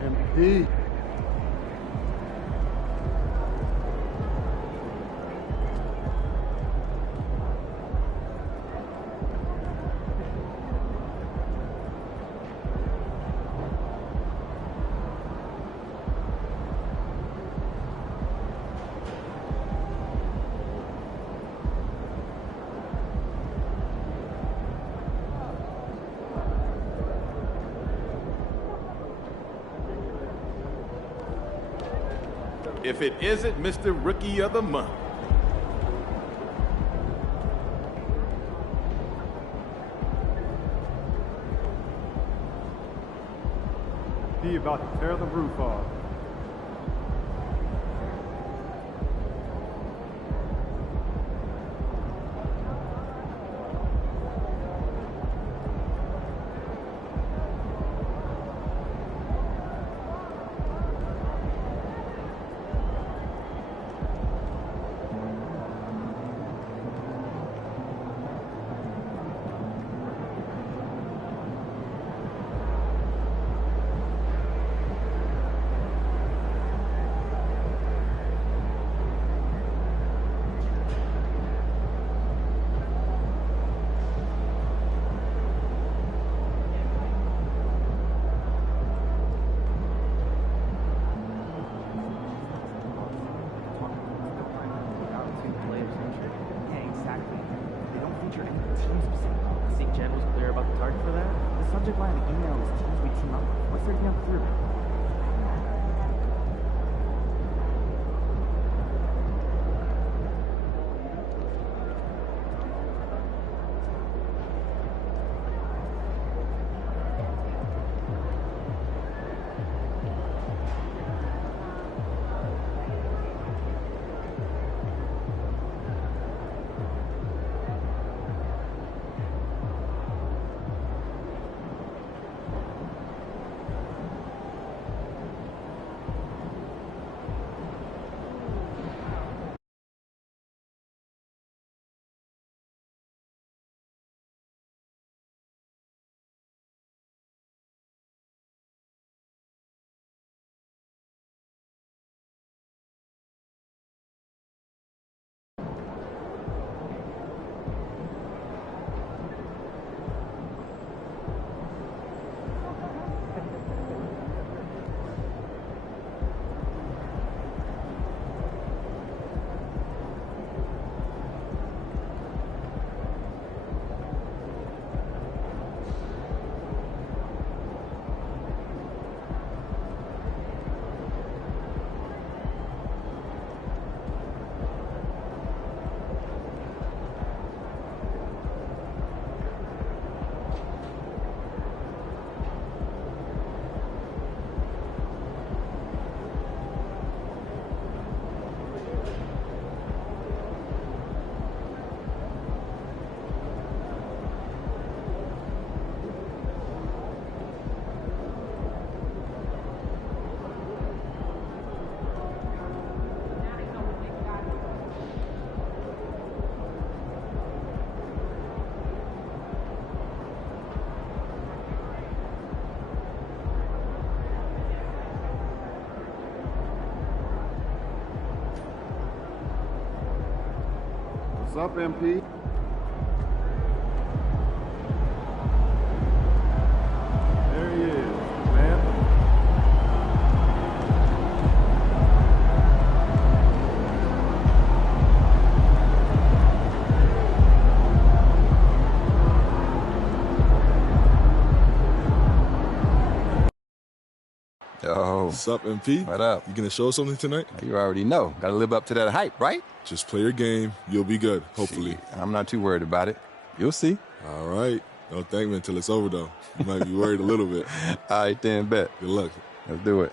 MP. If it isn't Mr. Rookie of the Month. He about to tear the roof off. What's up, MP? There he is, man. Yo. What's up, MP? What up? You gonna show us something tonight? You already know. Gotta live up to that hype, right? Just play your game. You'll be good, hopefully. Shit, I'm not too worried about it. You'll see. All right. Don't thank me until it's over, though. You might be worried a little bit. All right, then, bet. Good luck. Let's do it.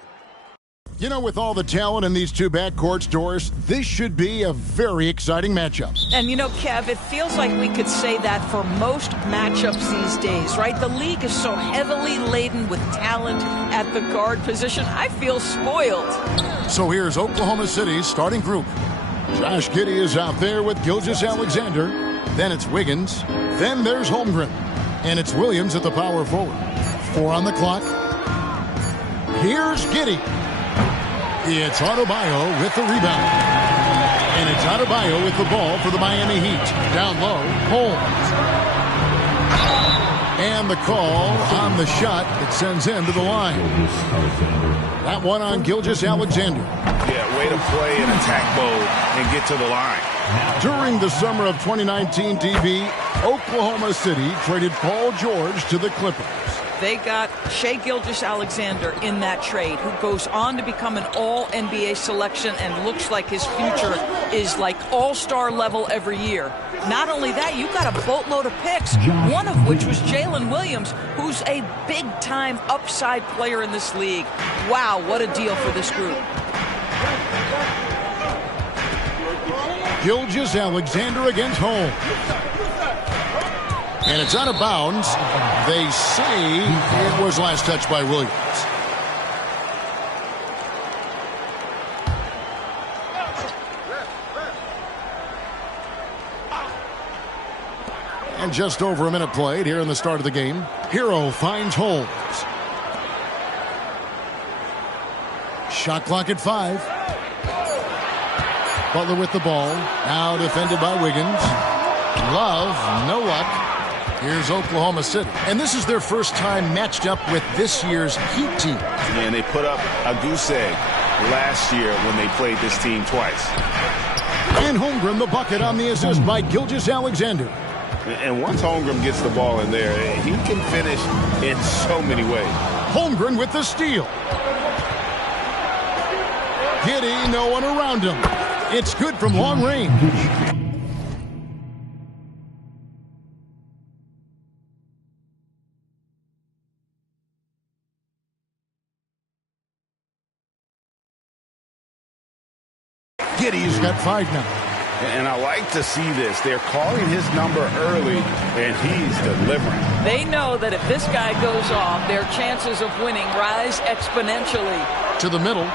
You know, with all the talent in these two backcourts, Doris, this should be a very exciting matchup. And you know, Kev, it feels like we could say that for most matchups these days, right? The league is so heavily laden with talent at the guard position. I feel spoiled. So here's Oklahoma City's starting group. Josh Giddey is out there with Gilgeous-Alexander. Then it's Wiggins. Then there's Holmgren. And it's Williams at the power forward. 4 on the clock. Here's Giddey. It's Adebayo with the rebound. And it's Adebayo with the ball for the Miami Heat. Down low, Holmes. And the call on the shot that sends him to the line. That one on Gilgeous-Alexander. Yeah, way to play in attack mode and get to the line. During the summer of 2019, DB, Oklahoma City traded Paul George to the Clippers. They got Shai Gilgeous-Alexander in that trade, who goes on to become an all-NBA selection and looks like his future is like all-star level every year. Not only that, you got a boatload of picks, one of which was Jalen Williams, who's a big-time upside player in this league. Wow, what a deal for this group. Gilgeous-Alexander against Holmes. And it's out of bounds. They say it was last touched by Williams. And just over a minute played here in the start of the game. Hero finds Holmes. Shot clock at 5. Butler with the ball. Now defended by Wiggins. Love, no luck. Here's Oklahoma City. And this is their first time matched up with this year's Heat team. And they put up a goose egg last year when they played this team twice. And Holmgren the bucket on the assist by Gilgeous-Alexander. And once Holmgren gets the ball in there, he can finish in so many ways. Holmgren with the steal. Giddey, no one around him. It's good from long range. Giddey's got 5 now. And I like to see this. They're calling his number early, and he's delivering. They know that if this guy goes off, their chances of winning rise exponentially. To the middle.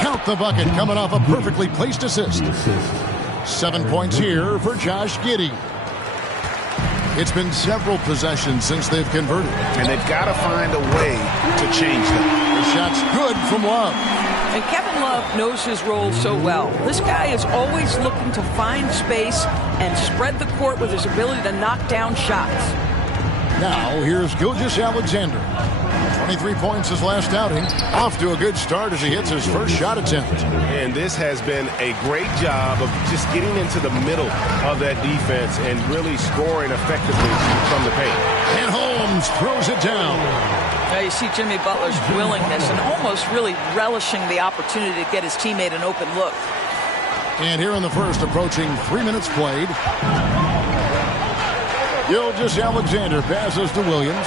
Count the bucket coming off a perfectly placed assist. 7 points here for Josh Giddey. It's been several possessions since they've converted. And they've got to find a way to change them. The shot's good from Love. And Kevin Love knows his role so well. This guy is always looking to find space and spread the court with his ability to knock down shots. Now, here's Gilgeous-Alexander. 23 points his last outing. Off to a good start as he hits his first shot attempt. And this has been a great job of just getting into the middle of that defense and really scoring effectively from the paint. And Holmes throws it down. Now you see Jimmy Butler's willingness and almost really relishing the opportunity to get his teammate an open look. And here in the first, approaching 3 minutes played. Gilgeous-Alexander passes to Williams.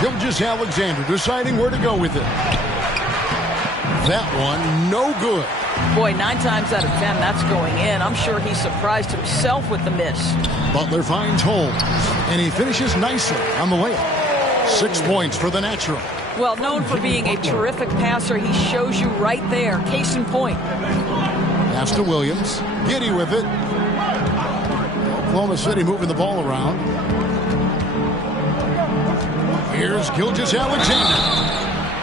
Gilgeous-Alexander deciding where to go with it. That one, no good. Boy, 9 times out of 10, that's going in. I'm sure he surprised himself with the miss. Butler finds Holmes, and he finishes nicely on the layup. 6 points for the natural. Well, known for being a terrific passer, he shows you right there. Case in point. Pass to Williams. Giddey with it. Oklahoma City moving the ball around. Here's Gilgeous-Alexander.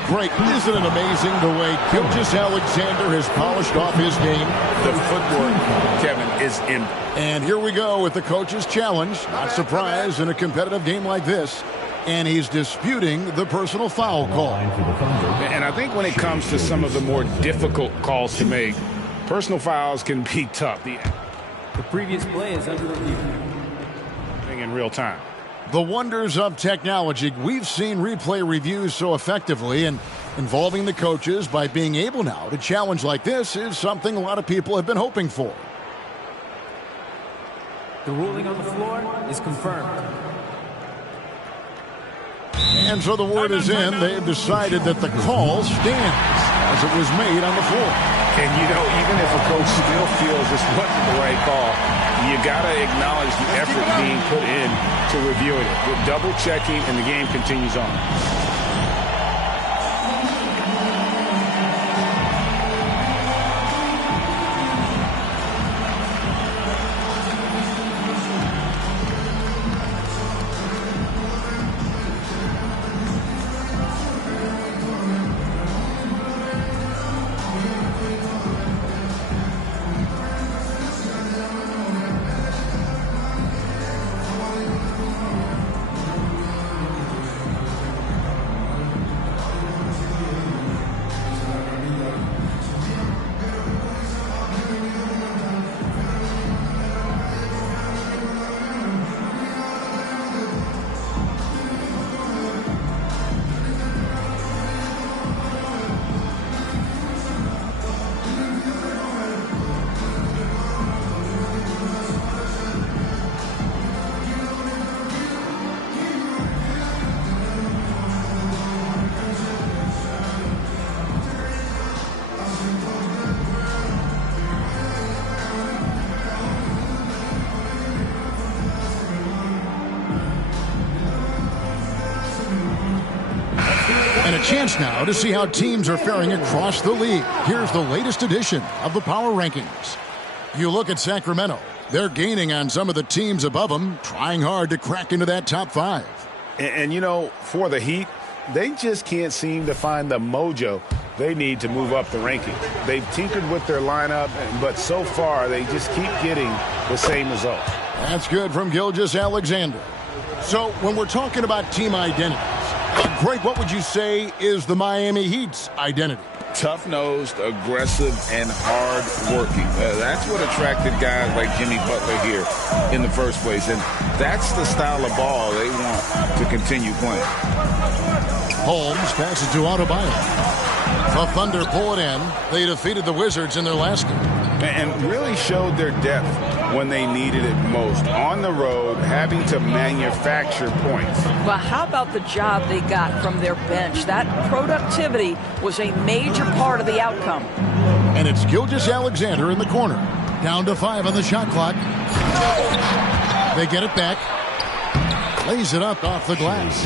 Great. Isn't it amazing the way Gilgeous-Alexander has polished off his game? The footwork, Kevin, is in. And here we go with the coach's challenge. Not surprised in a competitive game like this. And he's disputing the personal foul call. And I think when it comes to some of the more difficult calls to make, personal fouls can be tough. The previous play is under review. In real time. The wonders of technology. We've seen replay reviews so effectively, and involving the coaches by being able now to challenge like this is something a lot of people have been hoping for. The ruling on the floor is confirmed. And so the word is in. They've decided that the call stands as it was made on the floor. And, you know, even if a coach still feels this wasn't the right call, you got to acknowledge the effort being put in to reviewing it. With double checking, and the game continues on. And a chance now to see how teams are faring across the league. Here's the latest edition of the Power Rankings. You look at Sacramento. They're gaining on some of the teams above them, trying hard to crack into that top 5. And you know, for the Heat, they just can't seem to find the mojo they need to move up the ranking. They've tinkered with their lineup, but so far they just keep getting the same result. That's good from Gilgeous-Alexander. So when we're talking about team identities, Greg, what would you say is the Miami Heat's identity? Tough-nosed, aggressive, and hard-working. That's what attracted guys like Jimmy Butler here in the first place. And that's the style of ball they want to continue playing. Holmes passes to Adebayo. The Thunder pull it in. They defeated the Wizards in their last game. And really showed their depth when they needed it most. On the road, having to manufacture points. Well, how about the job they got from their bench? That productivity was a major part of the outcome. And it's Gilgeous-Alexander in the corner. Down to 5 on the shot clock. They get it back. Lays it up off the glass.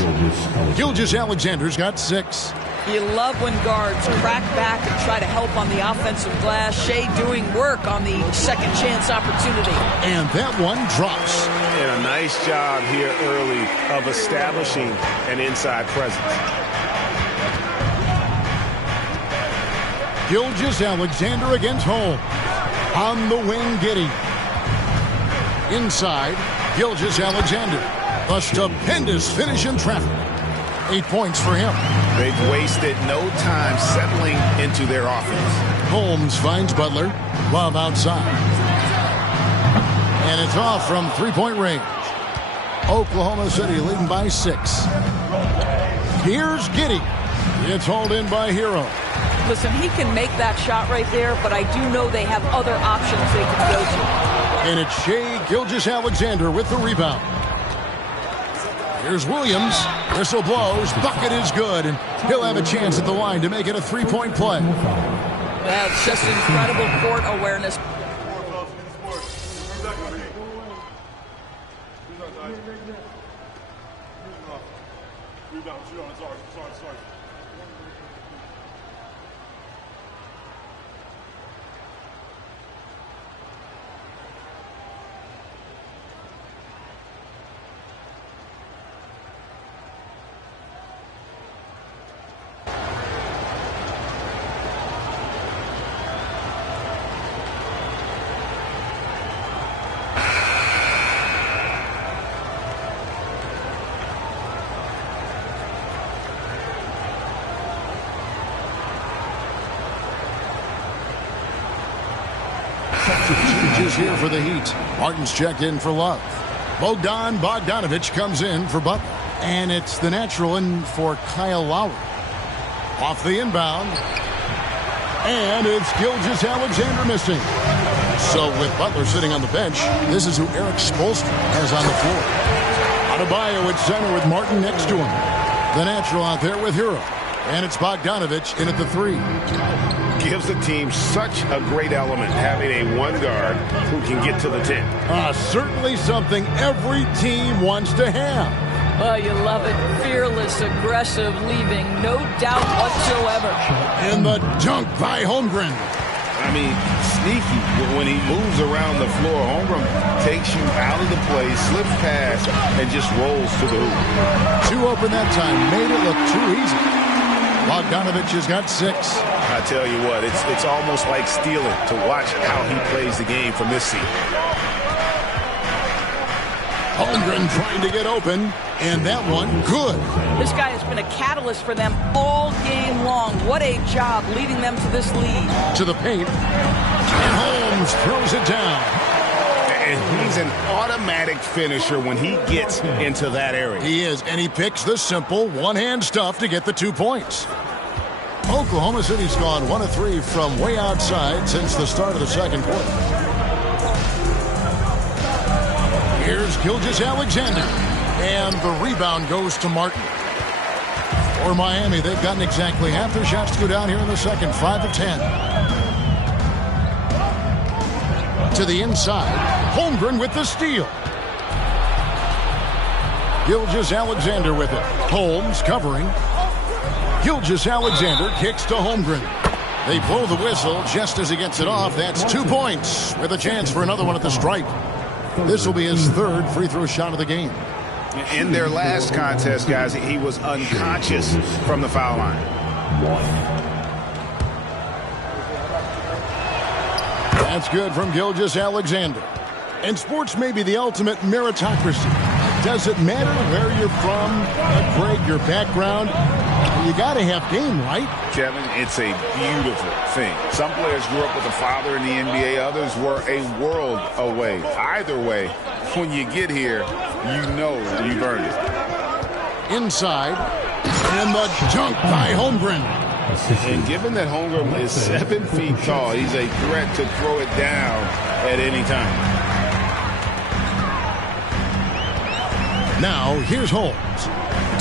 Gilgeous-Alexander's got 6. You love when guards crack back and try to help on the offensive glass. Shea doing work on the second chance opportunity. And that one drops. And a nice job here early of establishing an inside presence. Gilgeous-Alexander against Holmes. On the wing, Giddey. Inside, Gilgeous-Alexander. A stupendous finish in traffic. 8 points for him. They've wasted no time settling into their offense. Holmes finds Butler. Love outside. And it's off from three-point range. Oklahoma City leading by 6. Here's Giddey. It's hauled in by Hero. Listen, he can make that shot right there, but I do know they have other options they can go to. And it's Shea Gilgeous-Alexander with the rebound. Here's Williams. Whistle blows. Bucket is good. And he'll have a chance at the line to make it a three-point play. That's just incredible court awareness. Changes here for the Heat. Martin's checked in for Love. Bogdanovich comes in for Butler. And it's the natural in for Kyle Lowry. Off the inbound. And it's Gilgeous-Alexander missing. So with Butler sitting on the bench, this is who Eric Spoelstra has on the floor. Adebayo at center with Martin next to him. The natural out there with Hero. And it's Bogdanovich in at the 3. Gives the team such a great element having a one guard who can get to the 10. Certainly something every team wants to have. Oh, you love it. Fearless, aggressive, leaving no doubt whatsoever. And the dunk by Holmgren. I mean, sneaky. When he moves around the floor, Holmgren takes you out of the play, slips past, and just rolls to the hoop. Too open that time. Made it look too easy. Bogdanovich has got 6. I tell you what, it's almost like stealing to watch how he plays the game from this seat. Holmgren trying to get open, and that one good. This guy has been a catalyst for them all game long. What a job leading them to this lead. To the paint, and Holmes throws it down. And he's an automatic finisher when he gets into that area. He is, and he picks the simple one-hand stuff to get the 2 points. Oklahoma City's gone 1 of 3 from way outside since the start of the second quarter. Here's Gilgeous-Alexander, and the rebound goes to Martin. For Miami, they've gotten exactly half their shots to go down here in the second, 5 of 10. To the inside, Holmgren with the steal. Gilgeous-Alexander with it. Holmes covering. Gilgeous-Alexander kicks to Holmgren. They blow the whistle just as he gets it off. That's 2 points with a chance for another one at the stripe. This will be his 3rd free throw shot of the game. In their last contest, guys, he was unconscious from the foul line. That's good from Gilgeous-Alexander. And sports may be the ultimate meritocracy. Does it matter where you're from, Greg, your background? You got to have game, right? Kevin, it's a beautiful thing. Some players grew up with a father in the NBA. Others were a world away. Either way, when you get here, you know you've earned it. Inside, and the dunk by Holmgren. And given that Holmgren is 7 feet tall, he's a threat to throw it down at any time. Now, here's Holmes.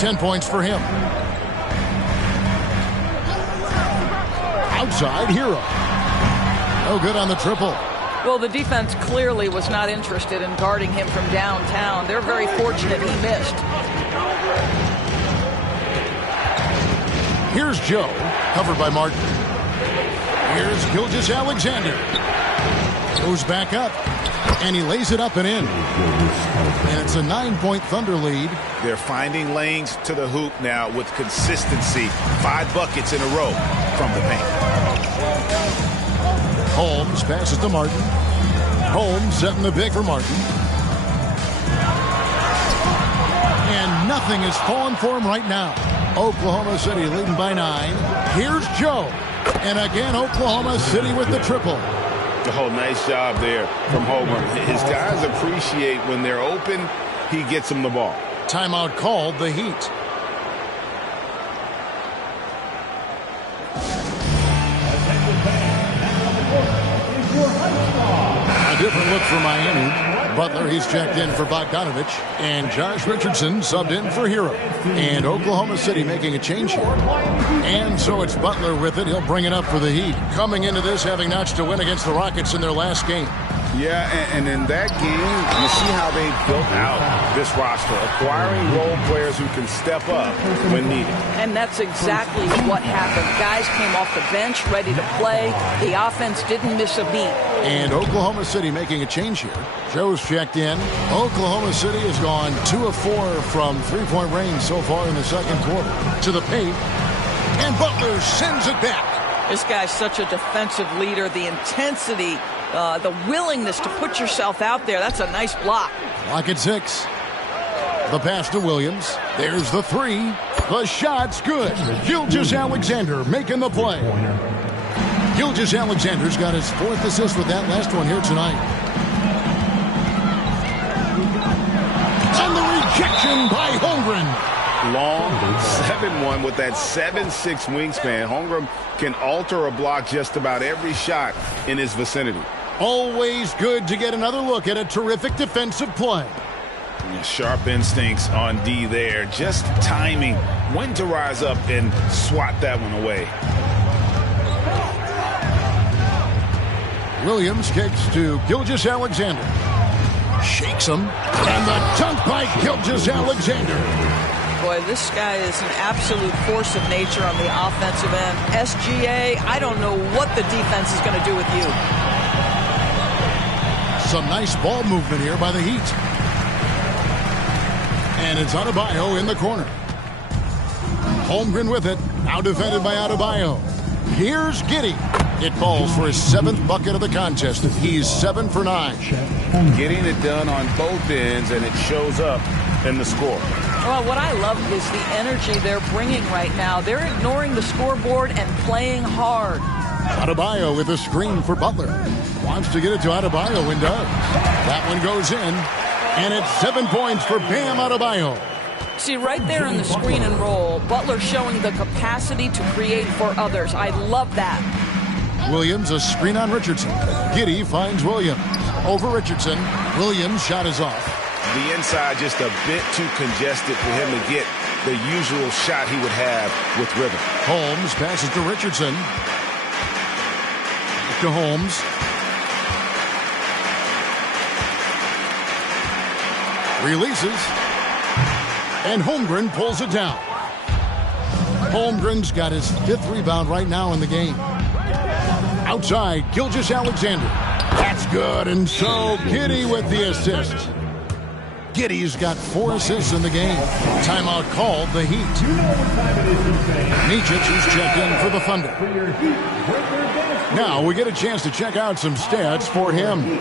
10 points for him. Outside, Hero. No good on the triple. Well, the defense clearly was not interested in guarding him from downtown. They're very fortunate he missed. Here's Joe, covered by Martin. Here's Gilgeous-Alexander. Goes back up, and he lays it up and in. And it's a 9-point Thunder lead. They're finding lanes to the hoop now with consistency. 5 buckets in a row from the paint. Holmes passes to Martin. Holmes setting the big for Martin. And nothing is falling for him right now. Oklahoma City leading by 9. Here's Joe. And again, Oklahoma City with the triple. Oh, nice job there from Holmgren. His guys appreciate when they're open, he gets them the ball. Timeout called, the Heat. A different look for Miami. Butler, he's checked in for Bogdanovich. And Josh Richardson subbed in for Hero. And Oklahoma City making a change here. And so it's Butler with it. He'll bring it up for the Heat. Coming into this, having notched a win against the Rockets in their last game. Yeah, and in that game, you see how they built out this roster, acquiring role players who can step up when needed. And that's exactly what happened. Guys came off the bench ready to play. The offense didn't miss a beat. And Oklahoma City making a change here. Joe's checked in. Oklahoma City has gone 2 of 4 from three-point range so far in the second quarter. To the paint. And Butler sends it back. This guy's such a defensive leader. The intensity, the willingness to put yourself out there. That's a nice block. Clock at 6. The pass to Williams. There's the 3. The shot's good. Gilgeous-Alexander making the play. Gilgeous-Alexander's got his 4th assist with that last one here tonight. And the rejection by Holmgren. Long 7-1 with that 7'6" wingspan. Holmgren can alter a block just about every shot in his vicinity. Always good to get another look at a terrific defensive play. Sharp instincts on D there. Just timing when to rise up and swat that one away. Williams kicks to Gilgeous-Alexander. Shakes him. And the dunk by Gilgeous-Alexander. Boy, this guy is an absolute force of nature on the offensive end. SGA, I don't know what the defense is going to do with you. Some nice ball movement here by the Heat. And it's Adebayo in the corner. Holmgren with it. Now defended by Adebayo. Here's Giddey. It falls for his 7th bucket of the contest. He's 7 for 9. Getting it done on both ends, and it shows up in the score. Well, what I love is the energy they're bringing right now. They're ignoring the scoreboard and playing hard. Adebayo with a screen for Butler. Wants to get it to Adebayo and does. That one goes in. And it's 7 points for Bam Adebayo. See, right there in the screen and roll, Butler showing the capacity to create for others. I love that. Williams, a screen on Richardson. Giddey finds Williams. Over Richardson. Williams' shot is off. The inside just a bit too congested for him to get the usual shot he would have with rhythm. Holmes passes to Richardson. To Holmes. Releases. And Holmgren pulls it down. Holmgren's got his 5th rebound right now in the game. Outside, Gilgeous-Alexander. That's good, and so Giddey with the assist. Giddey's got 4 assists in the game. Timeout called the Heat. Micic is checked in for the Thunder. Now we get a chance to check out some stats for him.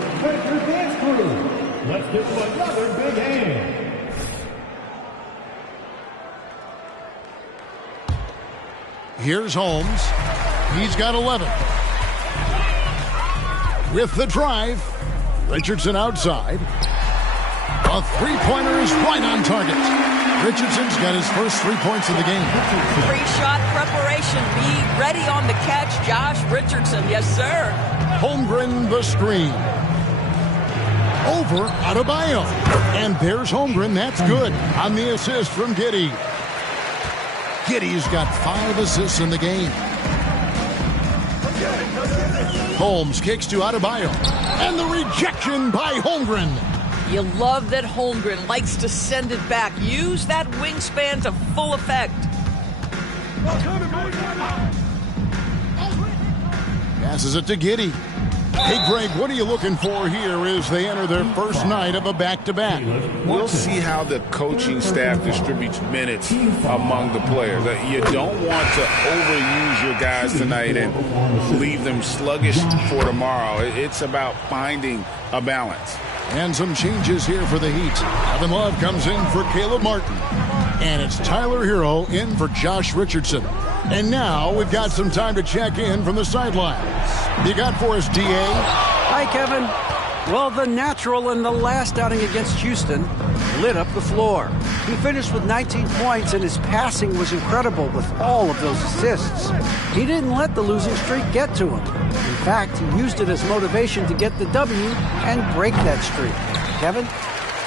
Let's give him another big hand. Here's Holmes. He's got 11. With the drive, Richardson outside. A three-pointer is right on target. Richardson's got his first 3 points of the game. Pre-shot preparation. Be ready on the catch, Josh Richardson. Yes, sir. Holmgren the screen. Over Adebayo. And there's Holmgren. That's good on the assist from Giddey. Giddey's got 5 assists in the game. Holmes kicks to Adebayo. And the rejection by Holmgren. You love that Holmgren likes to send it back. Use that wingspan to full effect. Passes it to Giddey. Hey, Greg, what are you looking for here as they enter their first night of a back-to-back? We'll see how the coaching staff distributes minutes among the players. You don't want to overuse your guys tonight and leave them sluggish for tomorrow. It's about finding a balance. And some changes here for the Heat. Kevin Love comes in for Caleb Martin. And it's Tyler Hero in for Josh Richardson. And now we've got some time to check in from the sidelines. You got for us, D.A.? Hi, Kevin. Well, the natural in the last outing against Houston lit up the floor. He finished with 19 points, and his passing was incredible with all of those assists. He didn't let the losing streak get to him. In fact, he used it as motivation to get the W and break that streak. Kevin?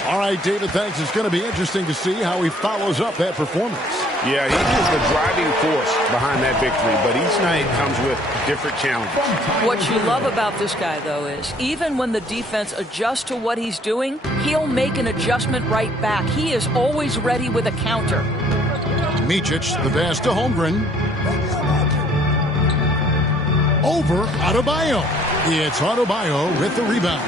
All right, David, thanks. It's going to be interesting to see how he follows up that performance. Yeah, he is the driving force behind that victory, but each night comes with different challenges. What you love about this guy, though, is even when the defense adjusts to what he's doing, he'll make an adjustment right back. He is always ready with a counter. Micic, the pass to Holmgren. Over Adebayo. It's Adebayo with the rebound.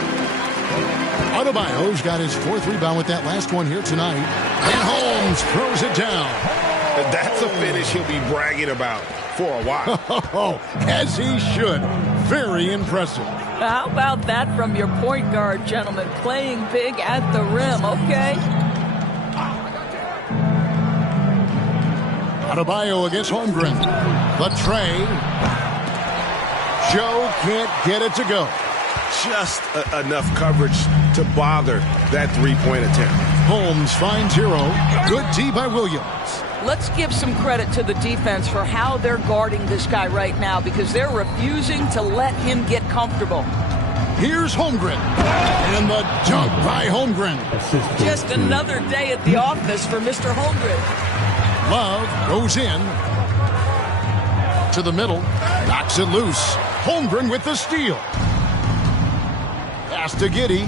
Adebayo's got his 4th rebound with that last one here tonight. And Holmes throws it down. That's a finish he'll be bragging about for a while. As he should. Very impressive. How about that from your point guard, gentlemen? Playing big at the rim, okay? Adebayo against Holmgren. The tray. Joe can't get it to go. Just enough coverage to bother that three-point attempt. Holmes finds Hero. Good D by Williams. Let's give some credit to the defense for how they're guarding this guy right now because they're refusing to let him get comfortable. Here's Holmgren. And the dunk by Holmgren. Just another day at the office for Mr. Holmgren. Love goes in. To the middle. Knocks it loose. Holmgren with the steal. Pass to Giddey.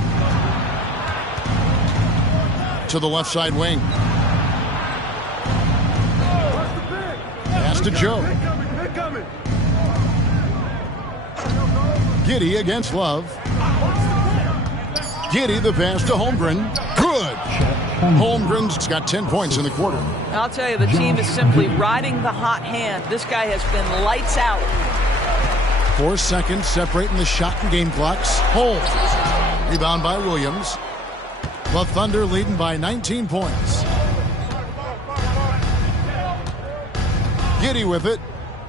To the left side wing. Pass to Joe. Giddey against Love. Giddey the pass to Holmgren. Good. Holmgren's got 10 points in the quarter. I'll tell you, the team is simply riding the hot hand. This guy has been lights out. 4 seconds separating the shot and game clocks. Holmes. Rebound by Williams. The Thunder leading by 19 points. Giddey with it.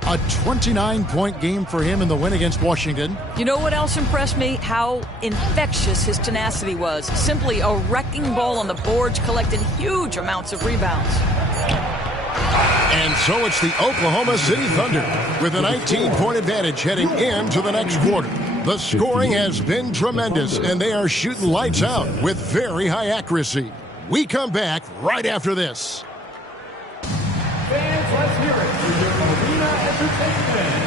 A 29-point game for him in the win against Washington. You know what else impressed me? How infectious his tenacity was. Simply a wrecking ball on the boards, collected huge amounts of rebounds. And so it's the Oklahoma City Thunder with a 19-point advantage heading into the next quarter. The scoring has been tremendous, and they are shooting lights out with very high accuracy. We come back right after this. Fans, let's hear it for your Arena Entertainment.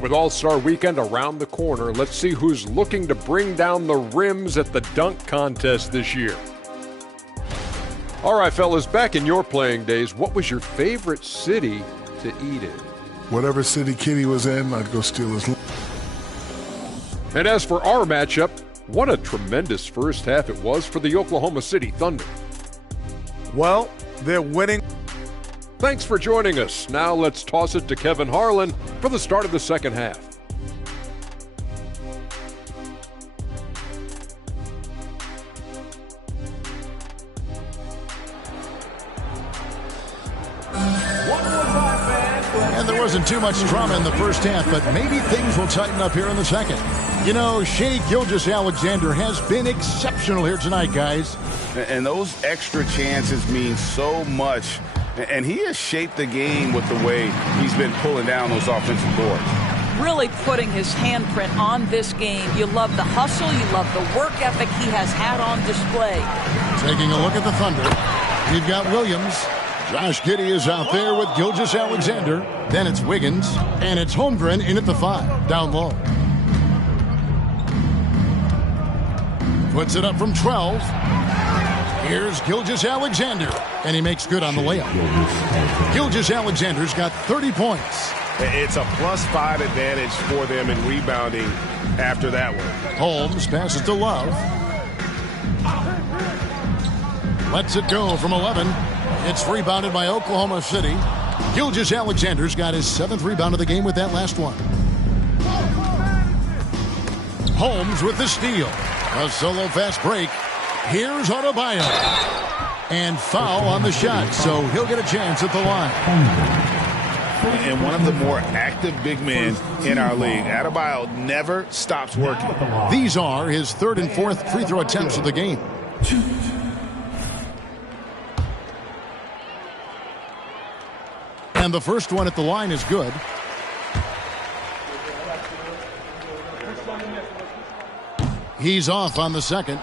With All-Star Weekend around the corner, let's see who's looking to bring down the rims at the dunk contest this year. All right, fellas, back in your playing days, what was your favorite city to eat in? Whatever city Kitty was in, I'd go steal his. And as for our matchup, what a tremendous first half it was for the Oklahoma City Thunder. Well, they're winning. Thanks for joining us. Now let's toss it to Kevin Harlan for the start of the second half. And there wasn't too much drama in the first half, but maybe things will tighten up here in the second. You know, Shea Gilgeous-Alexander has been exceptional here tonight, guys. And those extra chances mean so much. And he has shaped the game with the way he's been pulling down those offensive boards. Really putting his handprint on this game. You love the hustle. You love the work ethic he has had on display. Taking a look at the Thunder, we've got Williams. Josh Giddey is out there with Gilgeous-Alexander. Then it's Wiggins, and it's Holmgren in at the 5, down low. Puts it up from 12. Here's Gilgeous-Alexander, and he makes good on the layup. Gilgeous-Alexander's got 30 points. It's a +5 advantage for them in rebounding after that one. Holmes passes to Love. Lets it go from 11. It's rebounded by Oklahoma City. Gilgeous-Alexander's got his 7th rebound of the game with that last one. Holmes with the steal. A solo fast break. Here's Adebayo. And foul on the shot, so he'll get a chance at the line. And one of the more active big men in our league. Adebayo never stops working. These are his 3rd and 4th free throw attempts of the game. And the first one at the line is good. He's off on the second.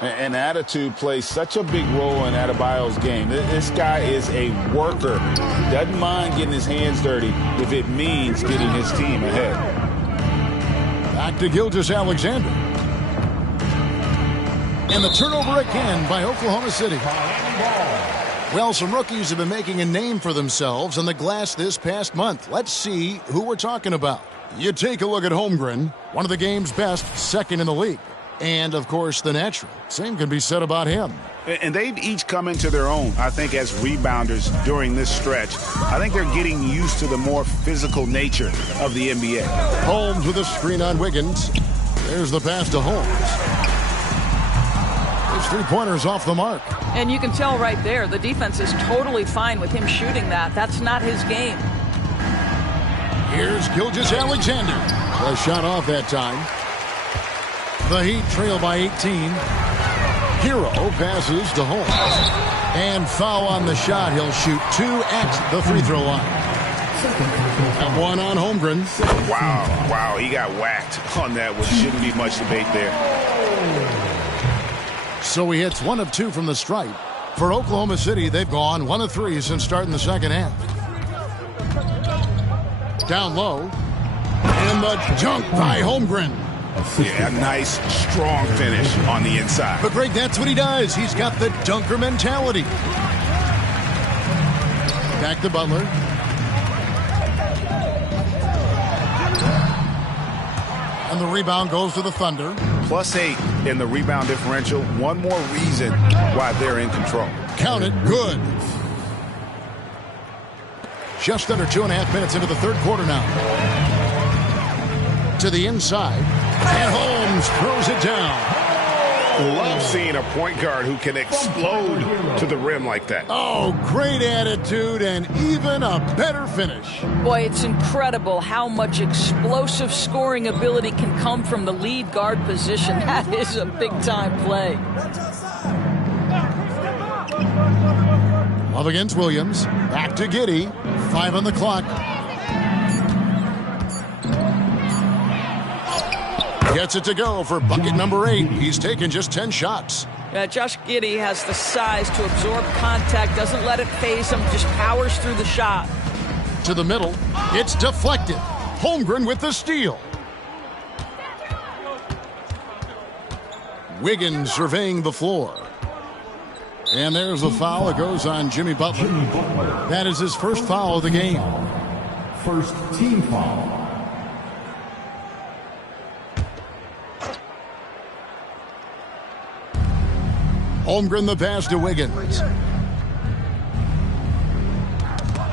And attitude plays such a big role in Adebayo's game. This guy is a worker. Doesn't mind getting his hands dirty if it means getting his team ahead. Back to Gilgeous-Alexander. And the turnover again by Oklahoma City. Well, some rookies have been making a name for themselves on the glass this past month. Let's see who we're talking about. You take a look at Holmgren, one of the game's best, 2nd in the league. And, of course, the natural. Same can be said about him. And they've each come into their own, I think, as rebounders during this stretch. I think they're getting used to the more physical nature of the NBA. Holmes with a screen on Wiggins. There's the pass to Holmes. His 3-pointer's off the mark. And you can tell right there, the defense is totally fine with him shooting that. That's not his game. Here's Gilgeous-Alexander. A shot off that time. The Heat trail by 18. Hero passes to Holmes. And foul on the shot. He'll shoot 2 at the free throw line. And 1 on Holmgren. Wow, he got whacked on that, which shouldn't be much debate there. So he hits 1 of 2 from the stripe. For Oklahoma City, they've gone 1 of 3 since starting the second half. Down low. And the jump by Holmgren. Yeah, a nice, strong finish on the inside. But Greg, that's what he does. He's got the dunker mentality. Back to Butler. And the rebound goes to the Thunder. +8 in the rebound differential. One more reason why they're in control. Count it. Good. Just under 2.5 minutes into the third quarter now. To the inside. And Holmes throws it down. Love seeing a point guard who can explode to the rim like that. Oh, great attitude and even a better finish. Boy, it's incredible how much explosive scoring ability can come from the lead guard position. That is a big-time play. Love against Williams. Back to Giddey. 5 on the clock. Gets it to go for bucket number 8. He's taken just 10 shots. Josh Giddey has the size to absorb contact, doesn't let it phase him, just powers through the shot. To the middle. It's deflected. Holmgren with the steal. Wiggins surveying the floor. And there's a foul that goes on Jimmy Butler. That is his first foul of the game. First team foul. Holmgren the pass to Wiggins.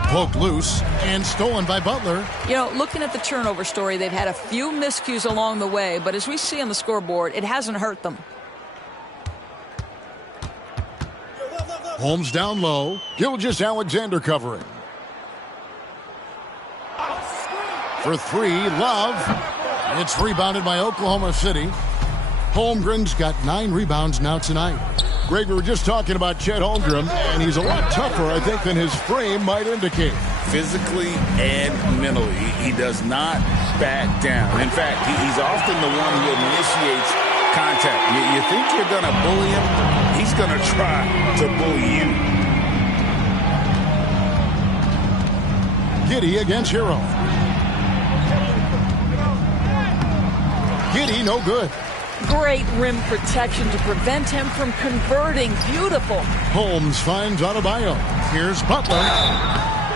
Poked loose and stolen by Butler. You know, looking at the turnover story, they've had a few miscues along the way, but as we see on the scoreboard, it hasn't hurt them. Holmes down low. Gilgeous-Alexander covering. For three, Love. It's rebounded by Oklahoma City. Holmgren's got 9 rebounds now tonight. Greg, we were just talking about Chet Holmgren, and he's a lot tougher, I think, than his frame might indicate. Physically and mentally, he does not back down. In fact, he's often the one who initiates contact. You think you're going to bully him? He's going to try to bully you. Giddey against Hero. Giddey no good. Great rim protection to prevent him from converting. Beautiful. Holmes finds Adebayo. Here's Butler.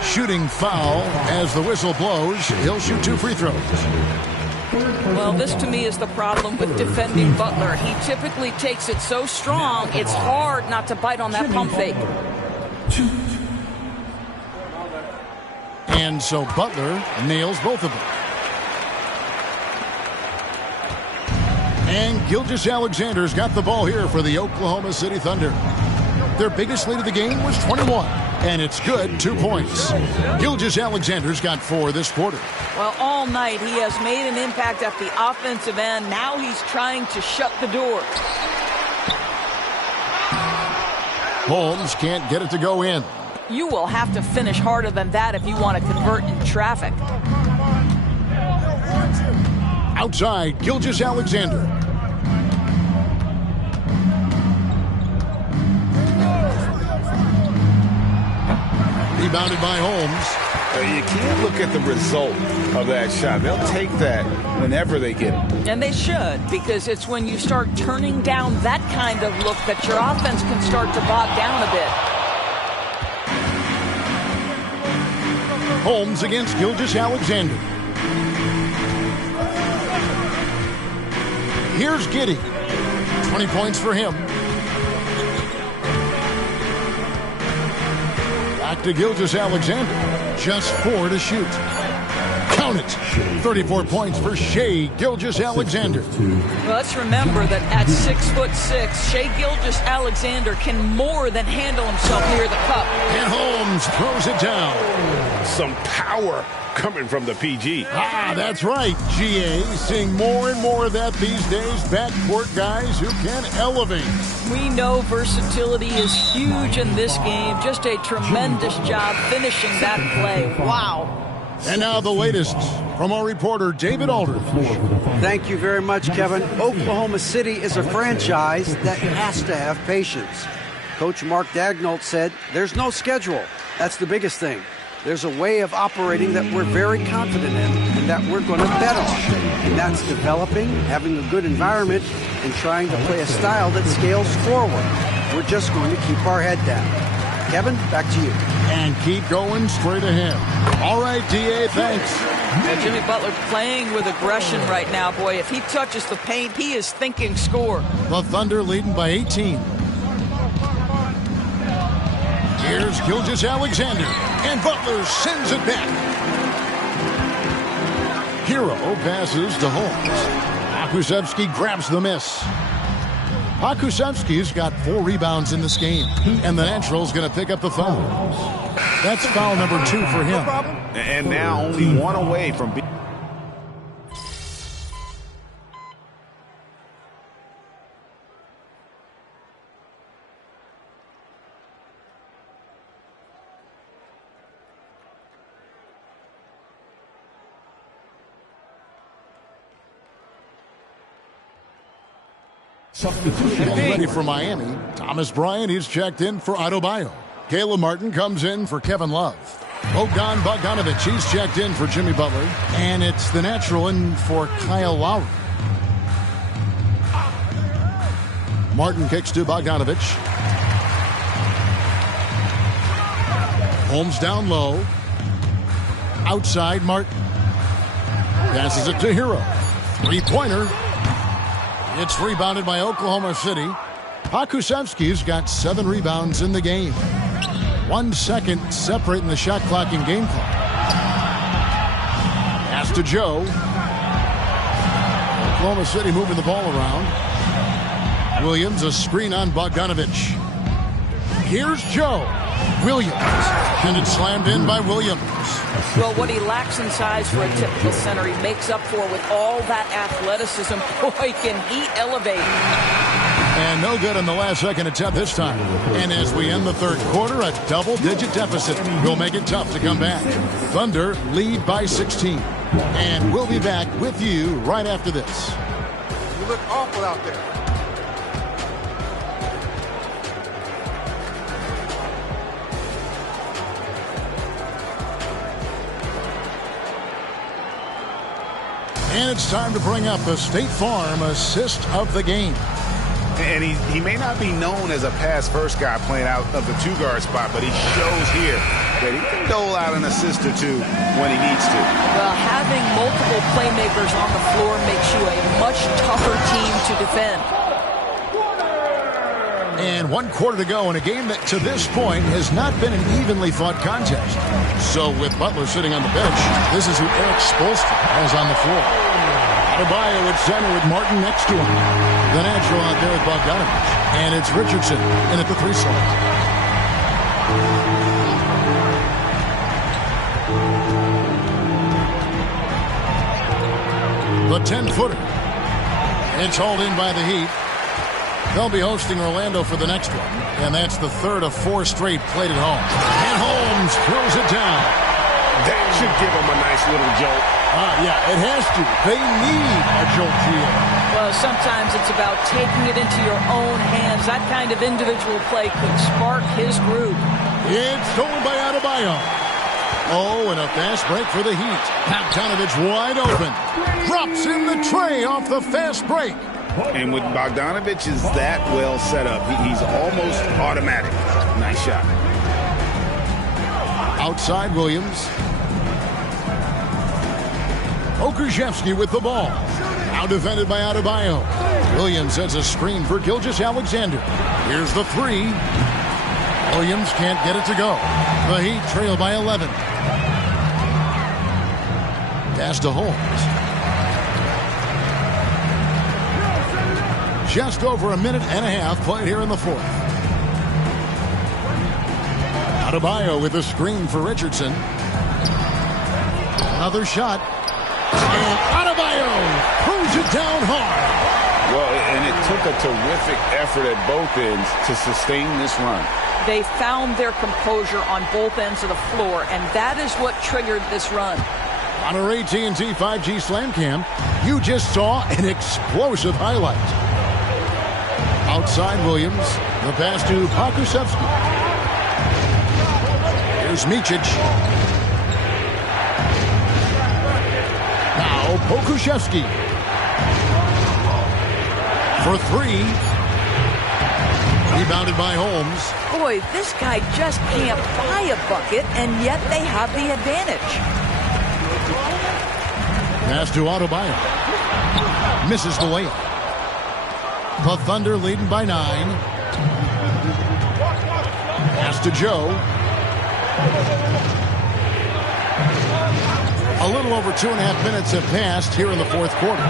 Shooting foul as the whistle blows. He'll shoot 2 free throws. Well, this to me is the problem with defending Butler. He typically takes it so strong, it's hard not to bite on that pump fake. And so Butler nails both of them. And Gilgeous-Alexander's got the ball here for the Oklahoma City Thunder. Their biggest lead of the game was 21, and it's good, 2 points. Gilgeous-Alexander's got 4 this quarter. Well, all night he has made an impact at the offensive end. Now he's trying to shut the door. Holmes can't get it to go in. You will have to finish harder than that if you want to convert in traffic. Outside, Gilgeous-Alexander. Rebounded by Holmes. You can't look at the result of that shot. They'll take that whenever they get it. And they should, because it's when you start turning down that kind of look that your offense can start to bog down a bit. Holmes against Gilgeous-Alexander. Here's Giddey. 20 points for him. Back to Gilgeous-Alexander. Just 4 to shoot. Count it. 34 points for Shai Gilgeous-Alexander. Well, let's remember that at 6'6", Shai Gilgeous-Alexander can more than handle himself near the cup. And Holmes throws it down. Some power coming from the PG. That's right, GA. Seeing more and more of that these days. Backcourt guys who can elevate. We know versatility is huge in this game. Just a tremendous job finishing that play. Wow. And now the latest from our reporter, David Aldridge. Thank you very much, Kevin. Oklahoma City is a franchise that has to have patience. Coach Mark Daigneault said, there's no schedule. That's the biggest thing. There's a way of operating that we're very confident in and that we're going to bet on. And that's developing, having a good environment, and trying to play a style that scales forward. We're just going to keep our head down. Kevin, back to you. And keep going straight ahead. All right, D.A., thanks. Yeah, Jimmy Butler playing with aggression right now. Boy, if he touches the paint, he is thinking score. The Thunder leading by 18. Here's Gilgeous-Alexander, and Butler sends it back. Hero passes to Holmes. Akusevsky grabs the miss. Akusevsky's got 4 rebounds in this game, and the Natural's going to pick up the foul. That's foul number 2 for him. And now only 1 away from being... Substitution. Ready for Miami. Thomas Bryant, he's checked in for Adebayo. Caleb Martin comes in for Kevin Love. Bogdanovich, he's checked in for Jimmy Butler. And it's the natural in for Kyle Lowry. Martin kicks to Bogdanovich. Holmes down low. Outside, Martin. Passes it to Hero. Three-pointer. It's rebounded by Oklahoma City. Pokusevski's got 7 rebounds in the game. 1 second separating the shot clock and game clock. Pass to Joe. Oklahoma City moving the ball around. Williams, a screen on Bogdanovich. Here's Joe. Williams. And it's slammed in by Williams. Well, what he lacks in size for a typical center, he makes up for with all that athleticism. Boy, can he elevate. And no good in the last second attempt this time. And as we end the third quarter, a double-digit deficit will make it tough to come back. Thunder lead by 16. And we'll be back with you right after this. You look awful out there. And it's time to bring up the State Farm assist of the game. And he may not be known as a pass-first guy playing out of the two-guard spot, but he shows here that he can dole out an assist or two when he needs to. Well, having multiple playmakers on the floor makes you a much tougher team to defend. And 1 quarter to go in a game that, to this point, has not been an evenly fought contest. So with Butler sitting on the bench, this is who Eric Spoelstra has on the floor. Adebayo at center with Martin next to him. The natural out there with Bogdanovich. And it's Richardson in at the 3 slot. The 10-footer. It's hauled in by the Heat. They'll be hosting Orlando for the next one. And that's the 3rd of 4 straight played at home. And Holmes throws it down. That should give him a nice little jolt. Yeah, it has to. They need a jolt here. Well, sometimes it's about taking it into your own hands. That kind of individual play could spark his groove. It's stolen by Adebayo. Oh, and a fast break for the Heat. Bogdanovich wide open. Drops in the tray off the fast break. And with Bogdanovich is that well set up, he's almost automatic. Nice shot. Outside Williams. Pokusevski with the ball. Now defended by Adebayo. Williams sets a screen for Gilgeous-Alexander. Here's the 3. Williams can't get it to go. The Heat trail by 11. Pass to Holmes. Just over a minute and a half played here in the 4th. Adebayo with a screen for Richardson. Another shot. And Adebayo throws it down hard. Well, and it took a terrific effort at both ends to sustain this run. They found their composure on both ends of the floor, and that is what triggered this run. On our AT&T 5G Slam Cam, you just saw an explosive highlight. Outside Williams, the pass to Pokusevski. Here's Micic. Now Pokusevski. For 3. Rebounded by Holmes. Boy, this guy just can't buy a bucket, and yet they have the advantage. Pass to Adebayo. Misses the layup. The Thunder leading by 9. Pass to Joe. A little over 2.5 minutes have passed here in the 4th quarter.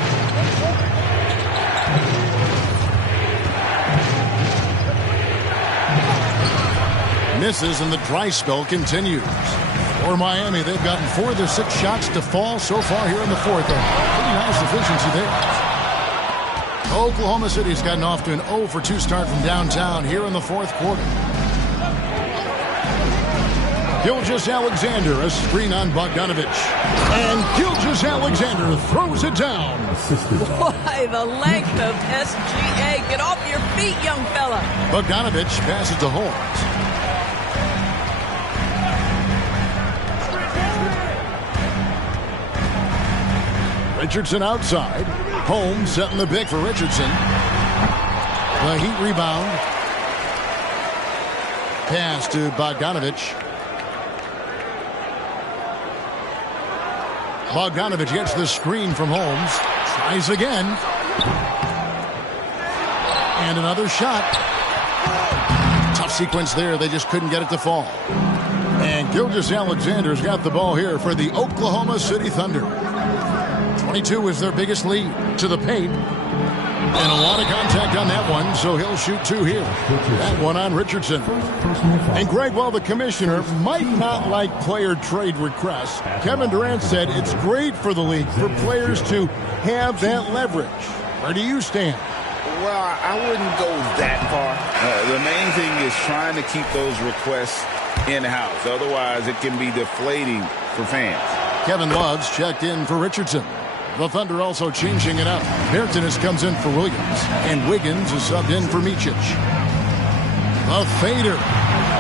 Misses and the dry spell continues. For Miami, they've gotten 4 of their 6 shots to fall so far here in the 4th. Pretty nice efficiency there. Oklahoma City's gotten off to an 0-for-2 start from downtown here in the 4th quarter. Gilgeous-Alexander, a screen on Bogdanovich. And Gilgeous-Alexander throws it down. Boy, the length of SGA. Get off your feet, young fella. Bogdanovich passes to Holmes. Richardson outside. Holmes setting the pick for Richardson. The Heat rebound. Pass to Bogdanovich. Bogdanovich gets the screen from Holmes. Tries again. And another shot. Tough sequence there. They just couldn't get it to fall. And Gilgeous-Alexander's got the ball here for the Oklahoma City Thunder. 22 is their biggest lead. To the paint. And a lot of contact on that one, so he'll shoot 2 here. That one on Richardson. And Greg, while the commissioner might not like player trade requests, Kevin Durant said it's great for the league for players to have that leverage. Where do you stand? Well, I wouldn't go that far. The main thing is trying to keep those requests in-house. Otherwise, it can be deflating for fans. Kevin Love's checked in for Richardson. The Thunder also changing it up. Martinez comes in for Williams. And Wiggins is subbed in for Micic. The fader.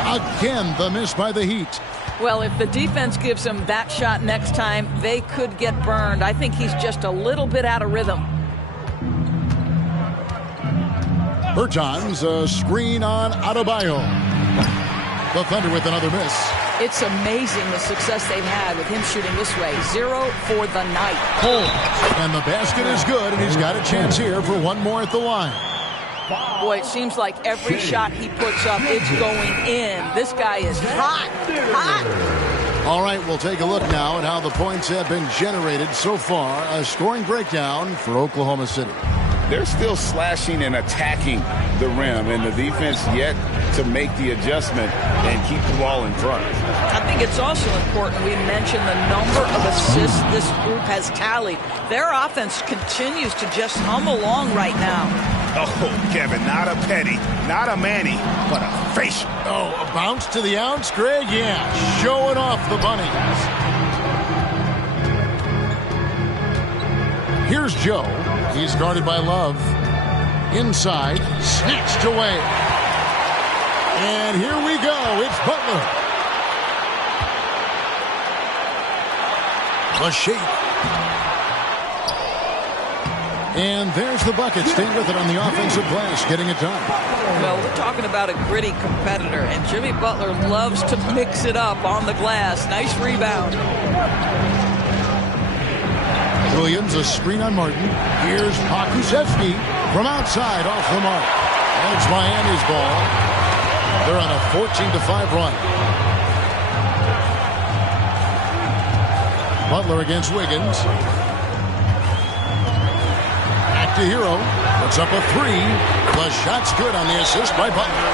Again, the miss by the Heat. Well, if the defense gives him that shot next time, they could get burned. I think he's just a little bit out of rhythm. Bertans, a screen on Adebayo. The Thunder with another miss. It's amazing the success they've had with him shooting this way. 0 for the night. And the basket is good, and he's got a chance here for one more at the line. Boy, it seems like every shot he puts up, it's going in. This guy is hot, hot. All right, we'll take a look now at how the points have been generated so far. A scoring breakdown for Oklahoma City. They're still slashing and attacking the rim, and the defense yet to make the adjustment and keep the ball in front. I think it's also important we mention the number of assists this group has tallied. Their offense continues to just hum along right now. Oh, Kevin, not a Petty, not a Manny, but a facial. Oh, a bounce to the ounce, Greg? Yeah, showing off the bunny. Here's Joe. He's guarded by Love. Inside, snatched away. And here we go. It's Butler. The shake. And there's the bucket. Staying with it on the offensive glass, getting it done. Well, we're talking about a gritty competitor, and Jimmy Butler loves to mix it up on the glass. Nice rebound. Williams, a screen on Martin. Here's Pokusevski from outside, off the mark. And it's Miami's ball. They're on a 14-5 run. Butler against Wiggins. Back to Hero. Puts up a 3. The shot's good on the assist by Butler.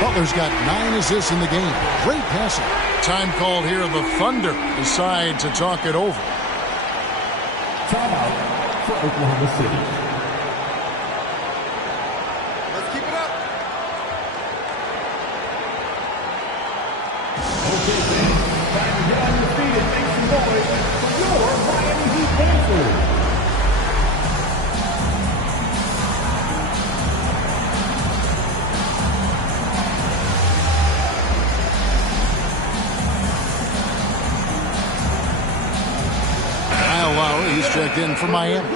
Butler's got 9 assists in the game. Great passing. Time called here. The Thunder decide to talk it over. Timeout for Oklahoma City. Let's keep it up. Okay, fans, time to get on your feet and make some noise for your Miami Heat Panthers. He's checked in for Miami.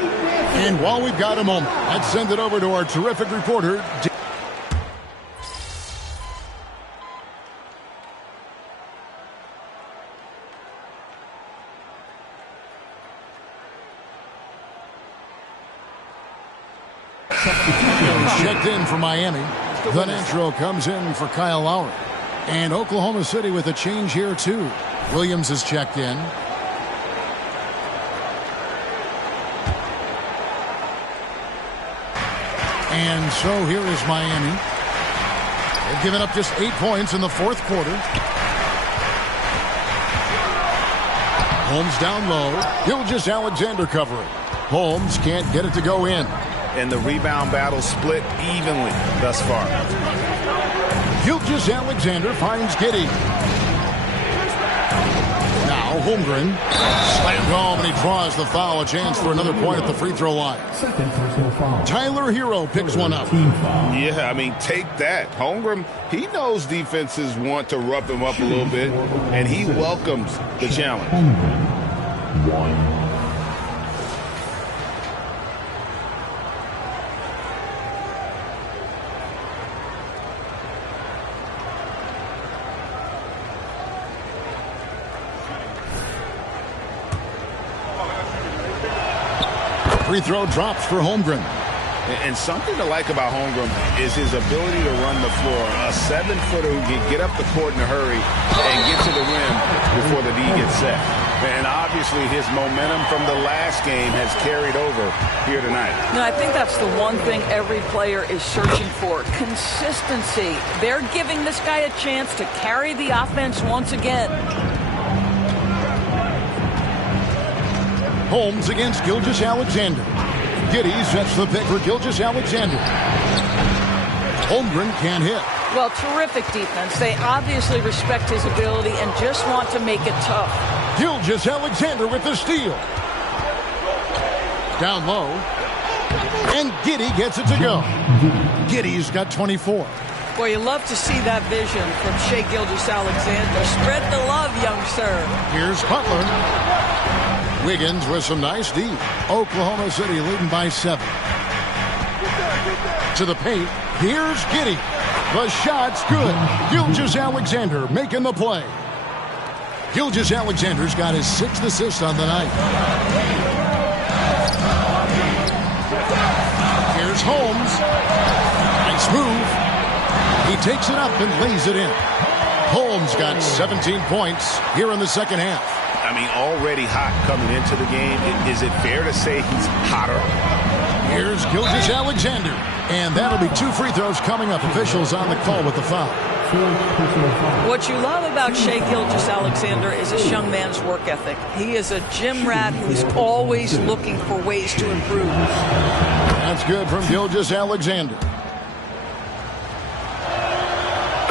And while we've got a moment, let's send it over to our terrific reporter. Checked in for Miami. Vanetro comes in for Kyle Lowry. And Oklahoma City with a change here, too. Williams is checked in. And so here is Miami. They've given up just 8 points in the fourth quarter. Holmes down low. Gilgeous-Alexander covering. Holmes can't get it to go in. And the rebound battle split evenly thus far. Gilgeous-Alexander finds Giddey. Now Holmgren. Slammed home, and he draws the foul. A chance for another point at the free throw line. Second personal foul. Tyler Hero picks one up. Team foul. Yeah, I mean, take that. Holmgren, he knows defenses want to rough him up a little bit, and he welcomes the challenge. Holmgren, 1. free throw drops for Holmgren. And something to like about Holmgren is his ability to run the floor. A 7-footer who can get up the court in a hurry and get to the rim before the D gets set. And obviously his momentum from the last game has carried over here tonight. No, I think that's the one thing every player is searching for. Consistency. They're giving this guy a chance to carry the offense once again. Holmes against Gilgeous-Alexander. Giddey sets the pick for Gilgeous-Alexander. Holmgren can't hit. Well, terrific defense. They obviously respect his ability and just want to make it tough. Gilgeous-Alexander with the steal. Down low. And Giddey gets it to go. Giddey's got 24. Boy, you love to see that vision from Shai Gilgeous-Alexander. Spread the love, young sir. Here's Butler. Wiggins with some nice D. Oklahoma City leading by 7. To the paint. Here's Giddey. The shot's good. Gilgeous-Alexander making the play. Gilgeous-Alexander's got his 6th assist on the night. Here's Holmes. Nice move. He takes it up and lays it in. Holmes got 17 points here in the second half. I mean, already hot coming into the game. Is it fair to say he's hotter? Here's Gilgeous-Alexander. And that'll be 2 free throws coming up. Officials on the call with the foul. What you love about Shai Gilgeous-Alexander is this young man's work ethic. He is a gym rat who's always looking for ways to improve. That's good from Gilgeous-Alexander.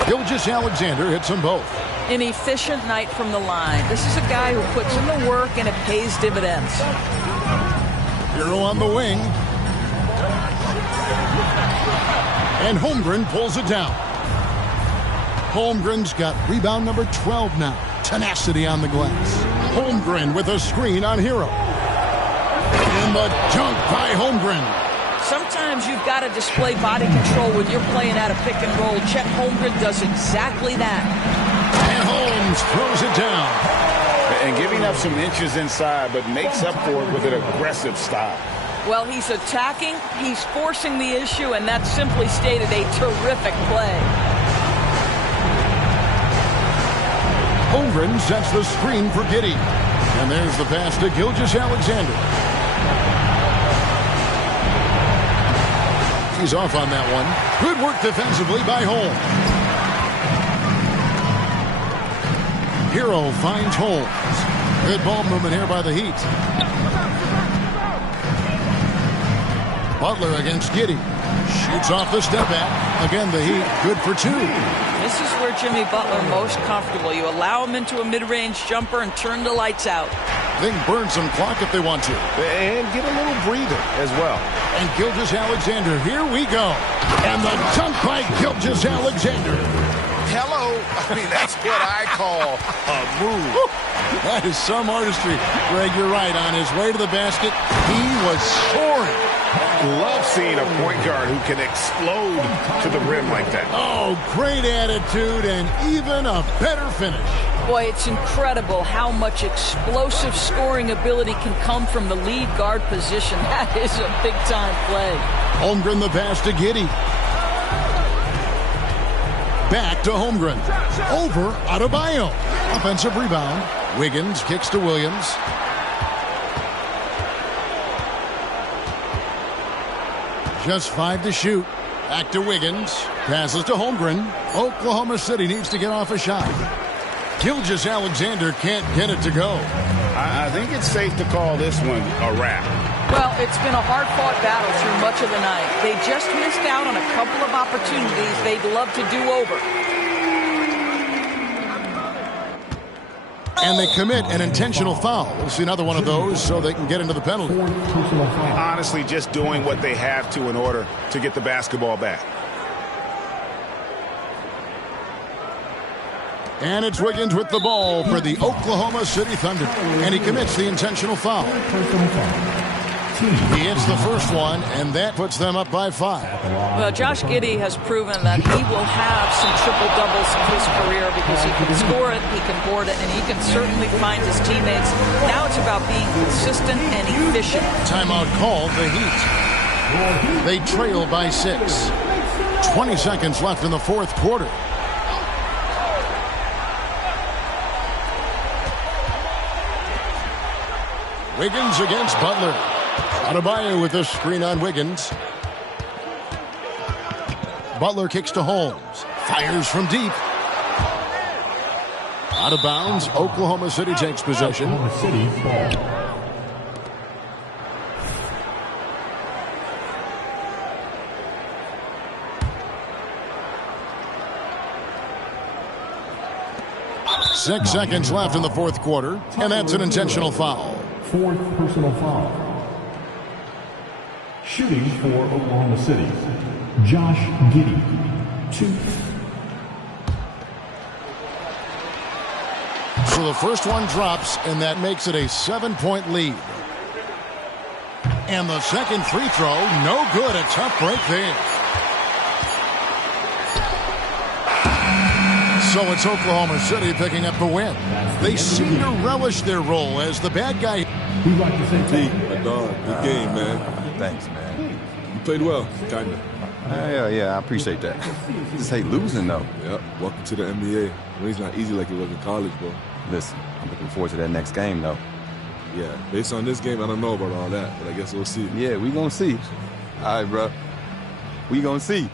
Gilgeous-Alexander hits them both. An efficient night from the line. This is a guy who puts in the work and it pays dividends. Hero on the wing. And Holmgren pulls it down. Holmgren's got rebound number 12 now. Tenacity on the glass. Holmgren with a screen on Hero. And the dunk by Holmgren. Sometimes you've got to display body control when you're playing out of pick and roll. Chet Holmgren does exactly that. And Holmes throws it down. And giving up some inches inside, but makes up for it with an aggressive style. Well, he's attacking, he's forcing the issue, and that's simply stated a terrific play. Holmgren sets the screen for Giddey. And there's the pass to Gilgeous-Alexander. He's off on that one. Good work defensively by Holmes. Hero finds Holmes. Good ball movement here by the Heat. Butler against Giddey. Shoots off the step back. Again, the Heat good for 2. This is where Jimmy Butler most comfortable. You allow him into a mid-range jumper and turn the lights out. They can burn some clock if they want to. And get a little breather as well. And Gilgeous-Alexander, here we go. And the dunk by Gilgeous-Alexander. Hello. I mean, that's what I call a move. That is some artistry. Greg, you're right. On his way to the basket, he was soaring. Love seeing a point guard who can explode to the rim like that. Oh, great attitude and even a better finish. Boy, it's incredible how much explosive scoring ability can come from the lead guard position. That is a big-time play. Holmgren the pass to Giddey. Back to Holmgren. Over Adebayo. Offensive rebound. Wiggins kicks to Williams. Just 5 to shoot. Back to Wiggins. Passes to Holmgren. Oklahoma City needs to get off a shot. Gilgeous-Alexander can't get it to go. I think it's safe to call this one a wrap. Well, it's been a hard-fought battle through much of the night. They just missed out on a couple of opportunities they'd love to do over. And they commit an intentional foul. We'll see another one of those so they can get into the penalty. Honestly, just doing what they have to in order to get the basketball back. And it's Wiggins with the ball for the Oklahoma City Thunder. And he commits the intentional foul. He hits the first one, and that puts them up by 5. Well, Josh Giddey has proven that he will have some triple-doubles in his career because he can score it, he can board it, and he can certainly find his teammates. Now it's about being consistent and efficient. Timeout called, the Heat. They trail by 6. 20 seconds left in the fourth quarter. Wiggins against Butler. Adebayo with the screen on Wiggins. Butler kicks to Holmes. Fires from deep. Out of bounds. Oklahoma City takes possession. Oklahoma City ball. Six seconds left in the fourth quarter, and that's an intentional foul. Fourth personal foul. Shooting for Oklahoma City, Josh Giddey, 2. So the first one drops, and that makes it a 7-point lead. And the second free throw, no good. A tough break there. So it's Oklahoma City picking up the win. They seem to relish their role as the bad guy. We'd like to say Pete, my dog, good game, man. Thanks, man. You played well, kind of. Yeah, I appreciate that. Just hate losing, though. Yep, welcome to the NBA. It's not easy like it was in college, bro. Listen, I'm looking forward to that next game, though. Yeah, based on this game, I don't know about all that, but I guess we'll see. Yeah, we gonna see. All right, bro. We gonna see.